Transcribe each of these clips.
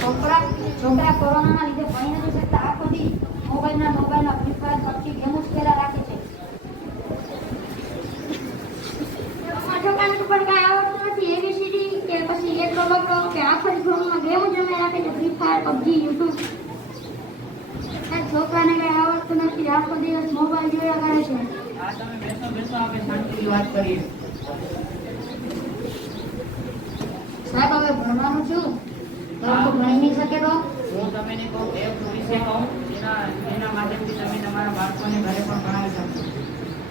છોકરા છોકરા લીધે ભણી નથી શકતા. આ બધી મોબાઈલના મોબાઈલના ફ્રી રાખે છે. છોકરાને પણ કાંઈ આવડતું નથી. એબીસીડી કે પછી એક રમકડો કે આખો જ ફોનમાં ગેમ જ અમે રાખે છે. ફ્રી ફાયર પબજી યુટ્યુબ છોકરાને કાંઈ આવડતું નથી. આખો દિવસ મોબાઈલ જોયા કરે છે. આ સાહેબ હવે ભણવાનું છું તો હું ભણી નહીં શકે તો? હું તમને કહું એપ વિશે કહું એના એના માધ્યમથી તમે તમારા બાળકોને ઘરે પણ ભણાવી શકો.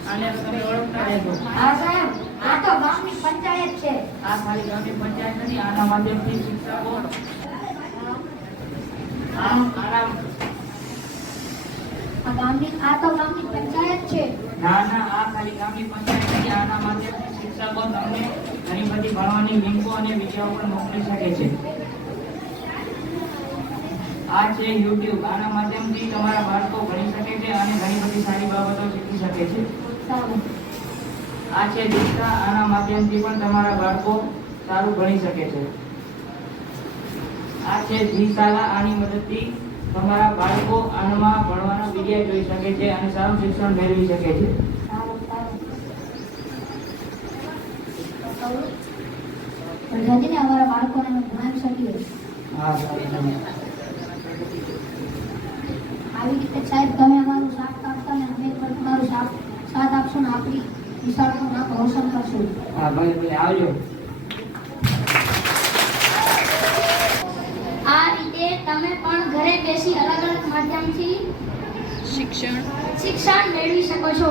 આને તમે ઓળખતા રહેજો. હા સાહેબ આ તો ગામની પંચાયત છે. આ ખાલી ગામની પંચાયત નથી આના માધ્યમથી શિક્ષકો આ ગામની આ તો ગામની પંચાયત ના ના આ ખાલી ગામની પંચાયત નથી આના માધ્યમથી શિક્ષકો તમને ઘણી બધી ભણવાની લિંકો અને વીડિયો પણ મોકલી શકે છે. આ છે યુટ્યુબ. આના માધ્યમથી તમારા બાળકો ભણી શકે છે અને ઘણી બધી સારી બાબતો શીખી શકે છે. આ છે દીક્ષા. આના માધ્યમથી પણ તમારા બાળકો સારું ભણી શકે છે. આ છે ધીશાલા આની મદદથી તમારા બાળકો આમાં ભણવાનો વીડિયો જોઈ શકે છે અને સારું શિક્ષણ મેળવી શકે છે. પ્રજાતિને અમારા બાળકોને ભણાવી શકીએ હા આવી રીતે સાહેબ તમે અમારું સાથ આપશો ને અમે પણ તમારું સાથ સાથ આપશો ને આપણી નિશાળનું નામ રોશન કરશું. હા ભલે ભલે આવજો. પણ ઘરે બેસી અલગ અલગ માધ્યમથી શિક્ષણ. શિક્ષણ મેળવી શકો છો.